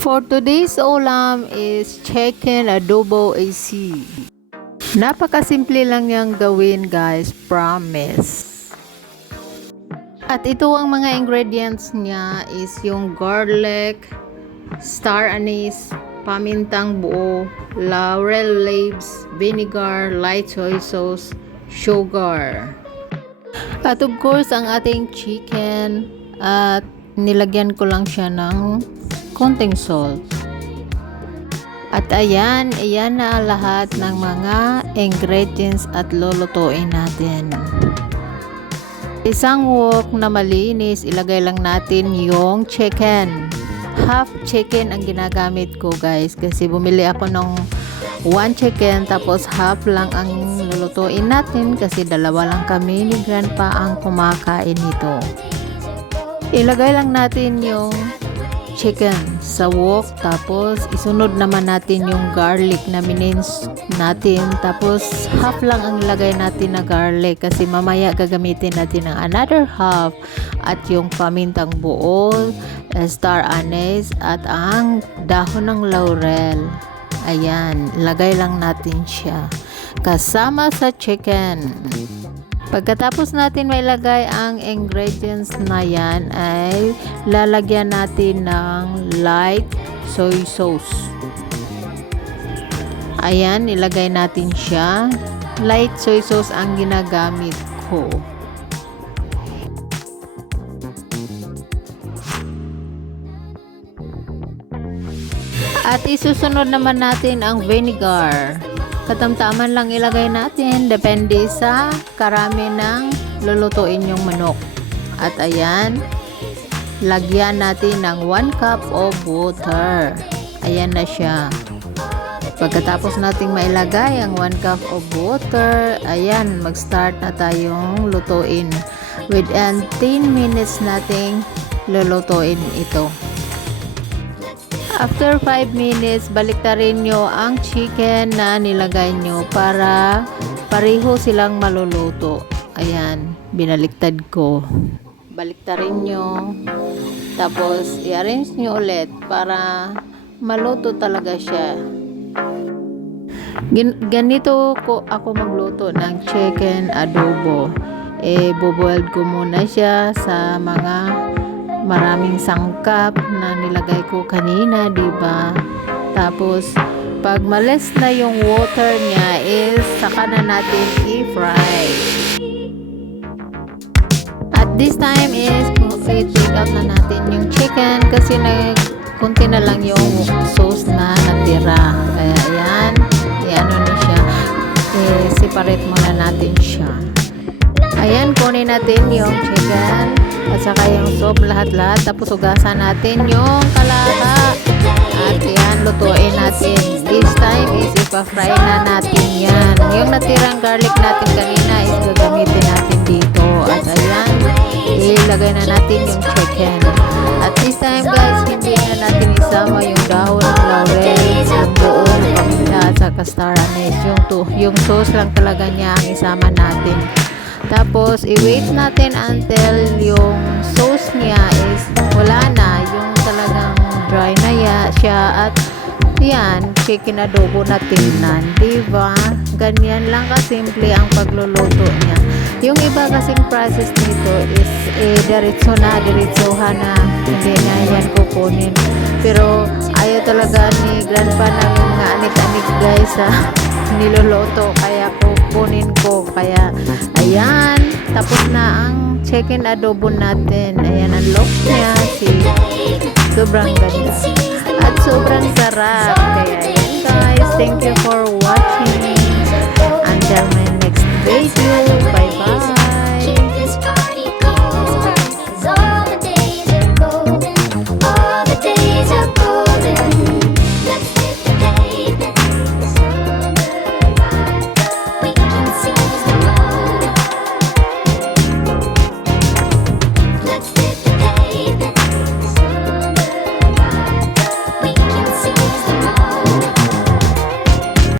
For today's ulam is chicken adobo AC. Napakasimple lang yang gawin guys, promise. At ito ang mga ingredients niya is yung garlic, star anise, pamintang buo, laurel leaves, vinegar, light soy sauce, sugar. At of course ang ating chicken at nilagyan ko lang siya ng konting salt. At ayan na lahat ng mga ingredients at lulutuin natin. Isang wok na malinis, ilagay lang natin yung chicken. Half chicken ang ginagamit ko guys kasi bumili ako ng 1 chicken tapos half lang ang lulutuin natin kasi dalawa lang kami ni Grandpa ang kumakain nito. Ilagay lang natin yung chicken sa wok tapos isunod naman natin yung garlic na minins natin tapos half lang ang ilagay natin na garlic kasi mamaya gagamitin natin ng another half at yung pamintang buo, star anise at ang dahon ng laurel. Ayan, lagay lang natin siya kasama sa chicken. Pagkatapos natin mailagay ang ingredients na yan ay lalagyan natin ng light soy sauce. Ayan, ilagay natin siya. Light soy sauce ang ginagamit ko. At isusunod naman natin ang vinegar. Katamtaman lang ilagay natin depende sa karami ng lulutuin yung manok. At ayan, lagyan natin ng 1 cup of water. Ayan na siya. Pagkatapos nating mailagay ang 1 cup of water, ayan, mag-start na tayong lutuin. Within 10 minutes nating lulutuin ito. After 5 minutes, baliktarin nyo ang chicken na nilagay nyo para pareho silang maluluto. Ayan, binaliktad ko. Baliktarin nyo. Tapos, i-arrange nyo ulit para maluto talaga siya. Ganito ako magluto ng chicken adobo. Boboiled ko muna siya sa mga maraming sangkap na nilagay ko kanina, diba? Tapos pag malis na yung water niya is saka na natin i-fry. At this time is i-take out na natin yung chicken kasi kunti na lang yung sauce na natira. Kaya ayan, i-ano na siya, separate muna natin siya. Ayan, kunin natin yung chicken at saka yung soup, lahat-lahat. Tapos ugasan natin yung kalata. At yan, lutuin natin. This time is ipa-fry na natin yan. Yung natirang garlic natin kanina is gagamitin natin dito. At ayan, ilagay na natin yung chicken. At this time guys, hindi na natin isama yung dahon ng laurel, yung buong paminta at saka star anise. Yung sauce lang talaga niya ang isama natin. Tapos, i-wait natin until yung sauce niya is wala na. Yung talagang dry na siya. At yan, chicken adobo na tingnan. Diba? Ganyan lang kasimple ang pagluluto niya. Yung iba kasing process nito is diretsuhan na. Hindi na yan kukunin. Pero ayaw talaga ni Grandpa namin nga anik-anik guys niluluto. Kaya kukunin ko. Kaya ayan, tapos na ang chicken adobo natin. Ayan ang look niya. Sobrang ganda. At sobrang sarap. Kaya ayan guys, thank you for watching. Until my next video. Bye.